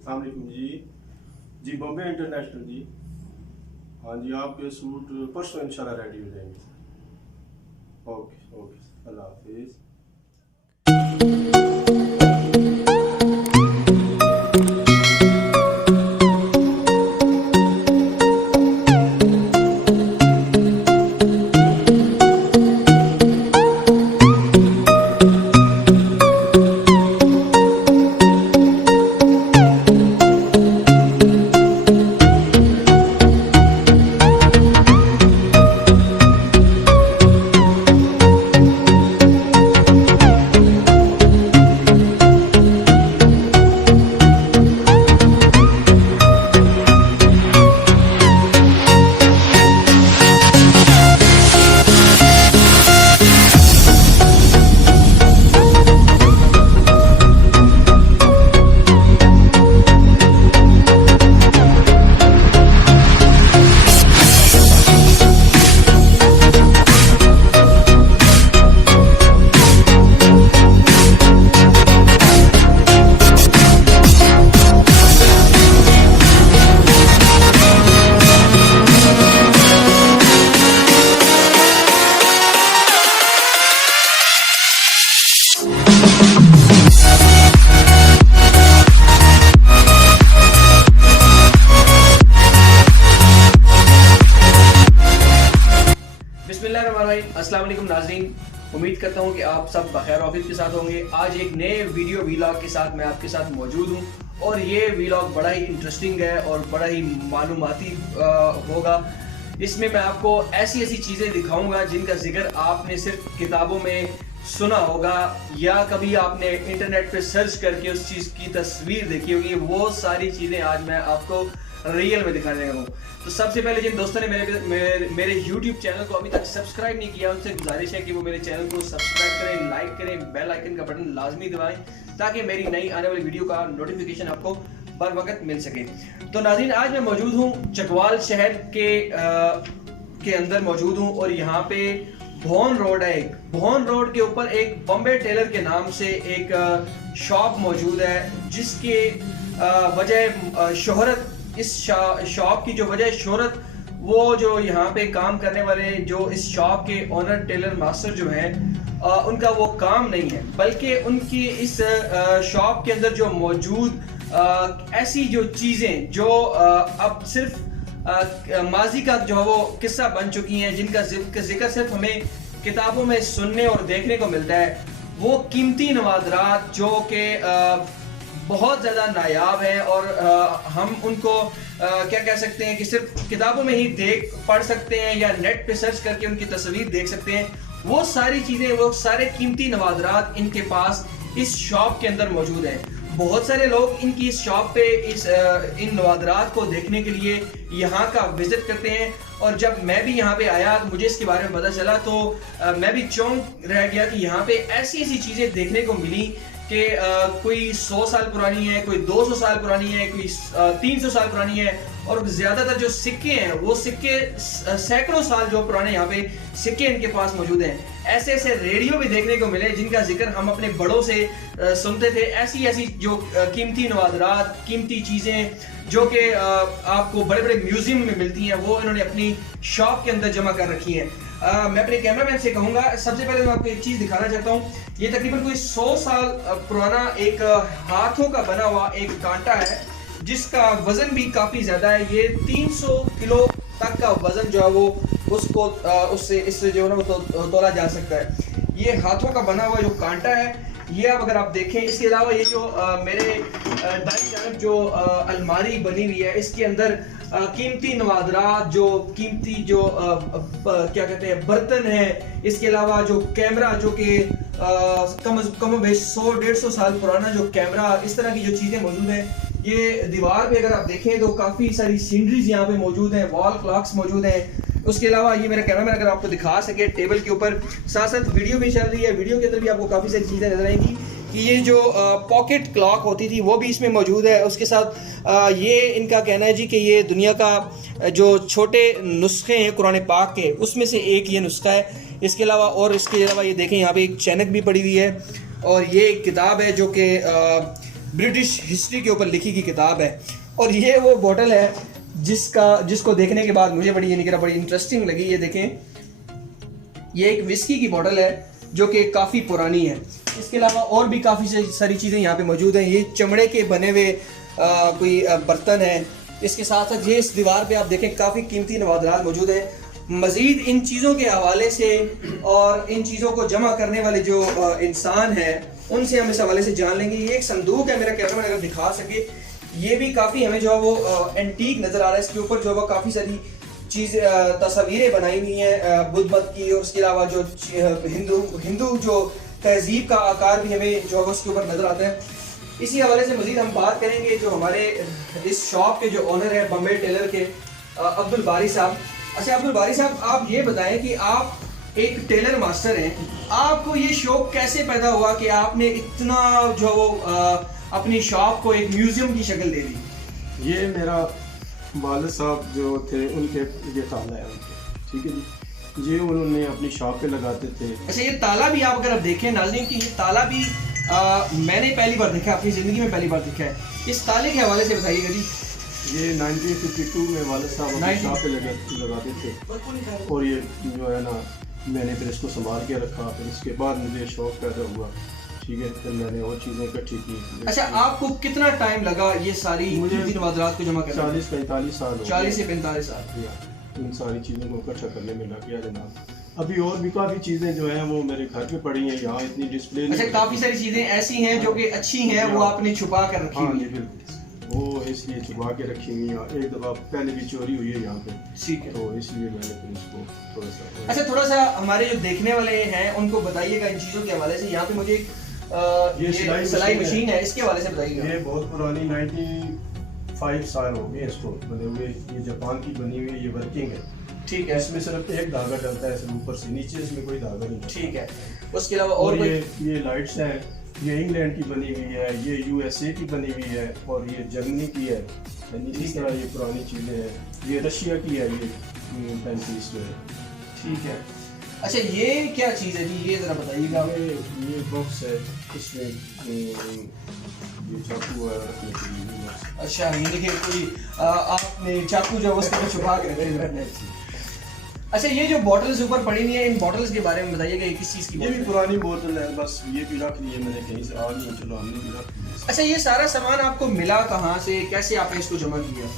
अस्सलाम वालेकुम जी। जी बॉम्बे इंटरनेशनल जी। हाँ जी, आपके सूट परसों इंशाल्लाह रेडी हो जाएंगे। ओके ओके, अल्लाह हाफिज़। अस्सलाम वालेकुम नाज़रीन, उम्मीद करता हूँ कि आप सब बखैर ऑफिस के साथ होंगे। आज एक नए वीडियो वीलॉग के साथ मैं आपके साथ मौजूद हूँ और ये वीलॉग बड़ा ही इंटरेस्टिंग है और बड़ा ही मालूमाती होगा। इसमें मैं आपको ऐसी ऐसी चीज़ें दिखाऊंगा जिनका जिक्र आपने सिर्फ किताबों में सुना होगा या कभी आपने इंटरनेट पे सर्च करके उस चीज़ की तस्वीर देखी होगी। वो सारी चीज़ें आज मैं आपको रियल में दिखाने लगा हूँ। तो सबसे पहले जिन दोस्तों ने मेरे YouTube चैनल को अभी तक सब्सक्राइब नहीं किया, उनसे गुजारिश है कि वो मेरे चैनल को सब्सक्राइब करें, लाइक करें, बेल आइकन का बटन लाजमी दबाएं ताकि मेरी नई आने वाली वीडियो का नोटिफिकेशन आपको बर वक्त मिल सके। तो नाज़रीन, आज मैं मौजूद हूँ चकवाल शहर के अंदर मौजूद हूँ और यहाँ पे भोन रोड है। भोन रोड के ऊपर एक बॉम्बे टेलर के नाम से एक शॉप मौजूद है जिसके वजह शोहरत, इस शॉप की जो वजह शोहरत, वो जो यहाँ पे काम करने वाले जो इस शॉप के ओनर टेलर मास्टर जो हैं उनका वो काम नहीं है, बल्कि उनकी इस शॉप के अंदर जो मौजूद ऐसी जो चीज़ें जो अब सिर्फ माजी का जो है वो किस्सा बन चुकी हैं, जिनका जिक्र सिर्फ हमें किताबों में सुनने और देखने को मिलता है, वो कीमती नवादरात जो कि बहुत ज़्यादा नायाब है और हम उनको क्या कह सकते हैं कि सिर्फ किताबों में ही पढ़ सकते हैं या नेट पे सर्च करके उनकी तस्वीर देख सकते हैं। वो सारी चीज़ें, वो सारे कीमती नवादरात इनके पास इस शॉप के अंदर मौजूद हैं। बहुत सारे लोग इनकी इस शॉप पे इन नवादरात को देखने के लिए यहाँ का विजिट करते हैं और जब मैं भी यहाँ पे आया तो मुझे इसके बारे में पता चला तो मैं भी चौंक रह गया कि यहाँ पे ऐसी ऐसी चीज़ें देखने को मिली कि कोई 100 साल पुरानी है, कोई 200 साल पुरानी है, कोई 300 साल पुरानी है और ज़्यादातर जो सिक्के हैं वो सिक्के सैकड़ों साल जो पुराने यहाँ पे सिक्के इनके पास मौजूद हैं। ऐसे ऐसे रेडियो भी देखने को मिले जिनका जिक्र हम अपने बड़ों से सुनते थे। ऐसी ऐसी जो कीमती नवादरात, कीमती चीज़ें जो कि आपको बड़े बड़े म्यूजियम में मिलती हैं, वो इन्होंने अपनी शॉप के अंदर जमा कर रखी हैं। मैं अपने कैमरामैन से कहूँगा, सबसे पहले मैं आपको एक चीज़ दिखाना चाहता हूँ। ये तकरीबन कोई 100 साल पुराना एक हाथों का बना हुआ एक कांटा है जिसका वजन भी काफ़ी ज़्यादा है। ये 300 किलो तक का वजन जो है वो उसको इससे जो है ना वो तोला जा सकता है। ये हाथों का बना हुआ जो कांटा है, ये अब अगर आप देखें, इसके अलावा ये जो मेरे दाईं जानब जो अलमारी बनी हुई है, इसके अंदर कीमती नवादरात, जो कीमती जो क्या कहते हैं बर्तन है, इसके अलावा जो कैमरा जो कि कम 100-150 साल पुराना जो कैमरा, इस तरह की जो चीज़ें मौजूद हैं। ये दीवार पे अगर आप देखें तो काफ़ी सारी सीनरीज यहाँ पे मौजूद हैं, वॉल क्लॉक्स मौजूद हैं। उसके अलावा ये मेरा कैमरामैन अगर आपको दिखा सके, टेबल के ऊपर साथ साथ वीडियो भी चल रही है, वीडियो के अंदर भी आपको काफ़ी सारी चीज़ें नजर आएंगी कि ये जो पॉकेट क्लॉक होती थी वो भी इसमें मौजूद है। उसके साथ ये इनका कहना है जी कि ये दुनिया का जो छोटे नुस्खे हैं कुरान पाक के, उसमें से एक ये नुस्खा है। इसके अलावा इसके अलावा ये देखें, यहाँ पे एक चैनक भी पड़ी हुई है और ये एक किताब है जो कि ब्रिटिश हिस्ट्री के ऊपर लिखी की किताब है। और ये वो बोतल है जिसको देखने के बाद मुझे बड़ी बड़ी इंटरेस्टिंग लगी। ये देखें, ये एक विस्की की बोतल है जो कि काफ़ी पुरानी है। इसके अलावा और भी काफ़ी सारी चीज़ें यहाँ पे मौजूद हैं। ये चमड़े के बने हुए कोई बर्तन है। इसके साथ साथ ये इस दीवार पे आप देखें काफ़ी कीमती नवादरात मौजूद हैं। मज़ीद इन चीज़ों के हवाले से और इन चीज़ों को जमा करने वाले जो इंसान हैं उनसे हम इस हवाले से जान लेंगे। ये एक संदूक है, मेरा कैमरा अगर दिखा सके, ये भी काफ़ी हमें जो है वो एंटीक नज़र आ रहा है। इसके ऊपर जो है वो काफ़ी सारी चीज़ तस्वीरें बनाई हुई हैं बुद्ध मत की, और उसके अलावा जो हिंदू जो तहजीब का आकार भी हमें जो है उसके ऊपर नज़र आता है। इसी हवाले से मज़ीद हम बात करेंगे जो हमारे इस शॉप के जो ओनर है बॉम्बे टेलर के अब्दुल बारी साहब। अच्छा अब्दुल बारी साहब, आप ये बताएं कि आप एक टेलर मास्टर हैं, आपको ये शौक कैसे पैदा हुआ कि आपने इतना जो अपनी शॉप को एक म्यूजियम की शक्ल दे दी? ये मेरा वालिद साहब जो थे उनके ये ताला है उनके, ठीक है जी, ये उन्होंने अपनी शॉप पे लगाते थे। अच्छा, ये ताला भी आप अगर देखें नाज़रीन कि ये ताला भी मैंने पहली बार देखा, अपनी ज़िंदगी में पहली बार देखा है। इस ताले के हवाले से बताइएगा जी। ये 1952 में वालिद साहब अपनी शॉप पे लगाते थे, और ये जो है ना मैंने फिर इसको संभाल के रखा। फिर इसके बाद मुझे शौक पैदा हुआ, ठीक है, फिर मैंने और चीज़ें इकट्ठी की। अच्छा, आपको कितना टाइम लगा ये सारी कीमती नवादरात को जमा करने? 40-45 साल। 40 से 45 साल इन सारी चीज़ों को इकट्ठा करने में लग गया जनाब। अभी और भी काफ़ी चीज़ें जो हैं वो मेरे घर पे पड़ी हैं, यहाँ इतनी डिस्प्ले। अच्छा, काफ़ी सारी चीज़ें ऐसी हैं जो कि अच्छी हैं, वो आपने छुपा कर रखी हुई हैं। बिल्कुल, वो इसलिए छुपा के रखी हुई है। एक दफ़ा पहले भी चोरी हुई है यहाँ पे, ठीक है, तो इसलिए मैंने फिर इसको थोड़ा सा। अच्छा, थोड़ा सा हमारे जो देखने वाले हैं उनको बताइएगा इन चीज़ों के हवाले से। यहाँ पे मुझे ये सिलाई मशीन है, इसके हवाले से बताइएगा। ये बहुत पुरानी 95 साल हो गए इसको बने हुए। ये जापान की बनी हुई, ये वर्किंग है, ठीक है। इसमें सिर्फ एक धागा डलता है सिर्फ ऊपर से, नीचे इसमें कोई धागा नहीं, ठीक है। उसके अलावा और ये लाइट्स हैं, ये इंग्लैंड की बनी हुई है, ये USA की बनी हुई है, और ये जर्मनी की है। इस तरह ये पुरानी चीज़ें हैं। ये रशिया की है, ये पेंसिल्स जो है, ठीक है। अच्छा, ये क्या चीज़ है जी, ये ज़रा बताइएगा। ये बॉक्स है, इसमें ये चाकू है रखने के लिए। अच्छा, ये देखिए कोई आपने चाकू जो उसके में छुपा के रखे। अच्छा, ये जो बॉटल्स ऊपर पड़ी हुई है, इन बॉटल्स के बारे में बताइएगा, ये किस चीज़ की? ये भी पुरानी बोतल है, बस ये भी रख ली है मैंने कहीं से, आ नहीं, चलो हमने भी रख ली। अच्छा, ये सारा सामान आपको मिला कहाँ से, कैसे आपने इसको जमा किया?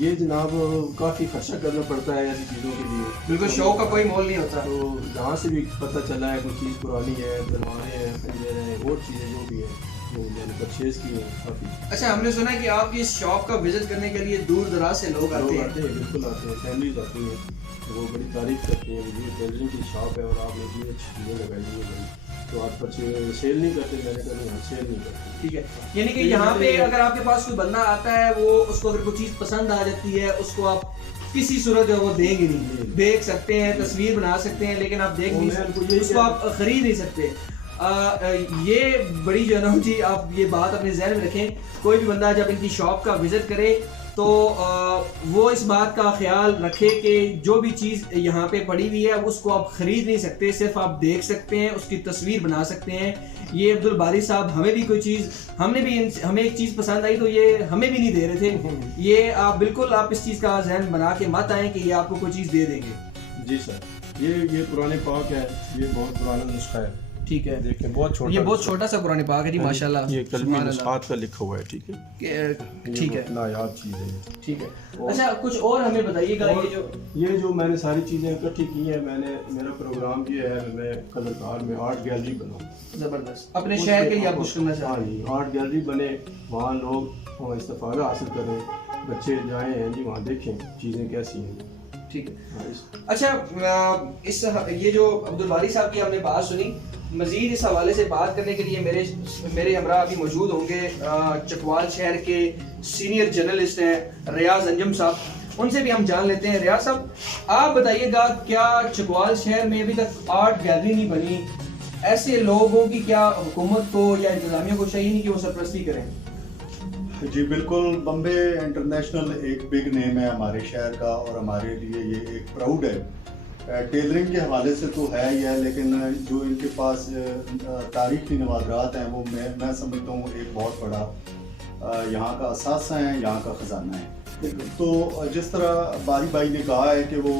ये जनाब काफ़ी खर्चा करना पड़ता है ऐसी चीज़ों के लिए, बिल्कुल शौक का कोई मोल नहीं होता। तो जहाँ से भी पता चला है कोई चीज़ पुरानी है, दरवाजे हैं, पंजरे हैं, और चीज़ें जो भी है वो मैंने परचेज की है काफ़ी। अच्छा, हमने सुना है कि आपकी इस शॉप का विजिट करने के लिए दूर दराज से लोग आते हैं। बिल्कुल आते हैं, फैमिलीज आती हैं, वो बड़ी तारीफ करती हैं। ये टेलरिंग की शॉप है और आपने इतनी अच्छी चीज़ें लगाई हुई है, तो आप परचेज सेल नहीं करते? मैंने कहा नहीं, सेल नहीं करते, ठीक है। यानी कि यहाँ पे अगर आपके पास कोई बंदा आता है, वो उसको अगर कोई चीज़ पसंद आ जाती है, उसको आप किसी सूरत जो वो देंगे नहीं, देख सकते हैं, तस्वीर बना सकते हैं, लेकिन आप देख नहीं सकते, उसको आप खरीद नहीं सकते। ये बड़ी जो है ना जी, आप ये बात अपने जहन में रखें। कोई भी बंदा जब इनकी शॉप का विजिट करे तो वो इस बात का ख्याल रखे कि जो भी चीज़ यहाँ पे पड़ी हुई है उसको आप ख़रीद नहीं सकते, सिर्फ आप देख सकते हैं, उसकी तस्वीर बना सकते हैं। ये अब्दुल बारी साहब हमें भी कोई चीज़, हमें एक चीज़ पसंद आई तो ये हमें भी नहीं दे रहे थे। ये आप बिल्कुल आप इस चीज़ का जहन बना के मत आए कि ये आपको कोई चीज़ दे देंगे। जी सर, ये पुराने पाक है, ये बहुत पुराना नुस्खा है, ठीक है। देखें बहुत छोटा, ये बहुत छोटा सा कुरान पाक है जी, माशाल्लाह। ये कलमी नुस्खात का लिखा हुआ है, ठीक है, ठीक है, नायाब चीज़ है, ठीक है। अच्छा, कुछ और हमें बताइएगा। ये जो मैंने सारी चीज़ें इकट्ठी की हैं, मेरा प्रोग्राम ये है, मैं कलाकार में आर्ट गैलरी बनाऊँ। ज़बरदस्त, अपने शहर के लिए आप कुछ करना चाहते हैं? हाँ, आर्ट गैलरी बने, वहाँ लोग इस्तेफादा हासिल करें, बच्चे जाएँ हैं जी, वहाँ देखें चीज़ें कैसी हैं, ठीक है। अच्छा, ये जो अब्दुल बारी साहब की हमने बात सुनी, मज़ीद इस हवाले से बात करने के लिए मेरे हमरा अभी मौजूद होंगे चकवाल शहर के सीनियर जर्नलिस्ट हैं रियाज अंजम साहब, उनसे भी हम जान लेते हैं। रियाज साहब, आप बताइएगा, क्या चकवाल शहर में अभी तक आर्ट गैलरी नहीं बनी? ऐसे लोगों की क्या हुकूमत को या इंतजामिया को चाहिए नहीं कि वो सरपरस्ती करें? जी बिल्कुल, बॉम्बे इंटरनेशनल एक बिग नेम है हमारे शहर का, और हमारे लिए ये एक प्राउड है टेलरिंग के हवाले से तो है ही है, लेकिन जो इनके पास तारीखी नवादरात हैं वो मैं समझता हूँ एक बहुत बड़ा यहाँ का असासा है, यहाँ का ख़जाना है। तो जिस तरह बारी भाई ने कहा है कि वो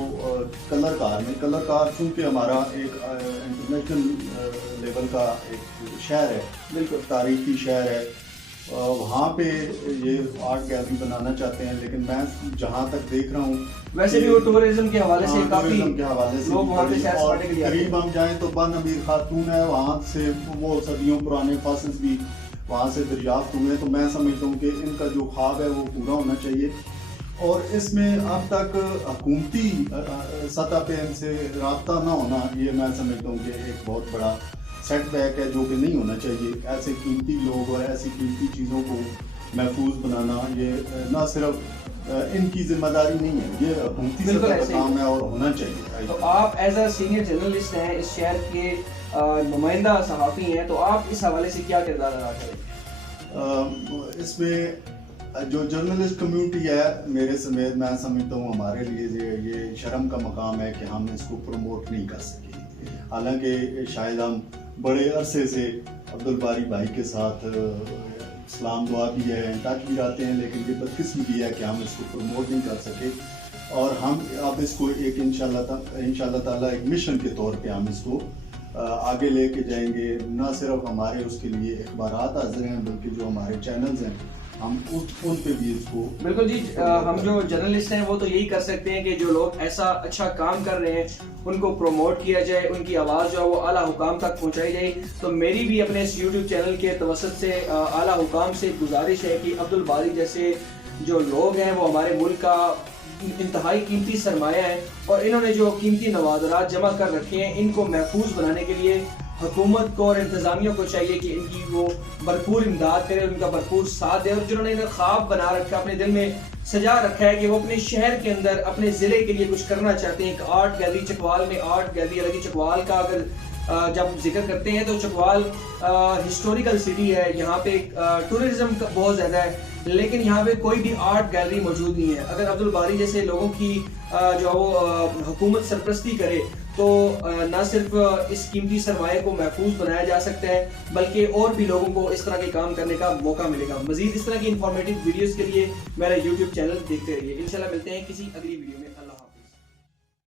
कलर कार चूँकि हमारा एक इंटरनेशनल लेवल का एक शहर है, बिल्कुल तारीखी शहर है, वहाँ पे ये आर्ट गैलरी बनाना चाहते हैं। लेकिन मैं जहाँ तक देख रहा हूँ वैसे भी वो टूरिज्म के हवाले से काफी टूरिज्म के हवाले से लोग वहाँ पे सैर सपाटे के लिए आते हैं। करीब हम जाएं तो बन अमीर खातून है, वहाँ से वो सदियों पुराने फॉसिल्स भी वहाँ से दरियाफ्त हुए हैं। तो मैं समझता हूँ कि इनका जो ख्वाब है वो पूरा होना चाहिए। और इसमें अब तक हुकूमती सतह पे इनसे रब्ता ना होना, ये मैं समझता हूँ कि एक बहुत बड़ा सेटबैक है जो कि नहीं होना चाहिए। ऐसे कीमती लोग और ऐसी कीमती चीज़ों को महफूज बनाना ये ना सिर्फ इनकी जिम्मेदारी नहीं है, ये हुकूमती सतह का काम है और होना चाहिए। तो आप एज अ सीनियर जर्नलिस्ट हैं, इस शहर के नुमाइंदा सहाफ़ी हैं, तो आप इस हवाले से क्या किरदार अदा करेंगे? इसमें जो जर्नलिस्ट कम्युनिटी है मेरे समेत, मैं समझता हूँ हमारे लिए ये शर्म का मकाम है कि हम इसको प्रमोट नहीं कर सके। हालांकि शायद हम बड़े अरसे से अब्दुल बारी भाई के साथ सलाम दुआ भी है, टच भी रहते हैं, लेकिन ये बदकिस्मती है कि हम इसको प्रमोट नहीं कर सके। और हम अब इसको एक इंशाल्लाह ताला एक मिशन के तौर पे हम इसको आगे लेके जाएंगे। ना सिर्फ हमारे उसके लिए अखबारात हाजिर हैं, बल्कि जो हमारे चैनल्स हैं हम उन पे भी इसको बिल्कुल जी। हम जो जर्नलिस्ट हैं वो तो यही कर सकते हैं कि जो लोग ऐसा अच्छा काम कर रहे हैं उनको प्रमोट किया जाए, उनकी आवाज़ जो है वो आला हुकाम तक पहुंचाई जाए। तो मेरी भी अपने इस यूट्यूब चैनल के तवसत से आला हुकाम से गुजारिश है कि अब्दुल बारी जैसे जो लोग हैं वो हमारे मुल्क का इंतहाई कीमती सरमाया है, और इन्होंने जो कीमती नवादरात जमा कर रखे हैं इनको महफूज बनाने के लिए हुकूमत को और इंतज़ामिया को चाहिए कि इनकी वो भरपूर इमदाद करे, उनका भरपूर साथ दे। और जिन्होंने इन्हें ख्वाब बना रखा, अपने दिल में सजा रखा है कि वो अपने शहर के अंदर अपने ज़िले के लिए कुछ करना चाहते हैं। एक आर्ट गैलरी चकवाल में, आर्ट गैलरी हालांकि चकवाल का अगर जब जिक्र करते हैं तो चकवाल हिस्टोरिकल सिटी है, यहाँ पे टूरिज्म बहुत ज़्यादा है, लेकिन यहाँ पे कोई भी आर्ट गैलरी मौजूद नहीं है। अगर अब्दुल बारी जैसे लोगों की जो वो हुकूमत सरपरस्ती करे तो न सिर्फ इस कीमती सरमाए को महफूज बनाया जा सकता है, बल्कि और भी लोगों को इस तरह के काम करने का मौका मिलेगा। मजीद इस तरह की इंफॉर्मेटिव वीडियोस के लिए मेरा यूट्यूब चैनल देखते रहिए। इंशाल्लाह मिलते हैं किसी अगली वीडियो में।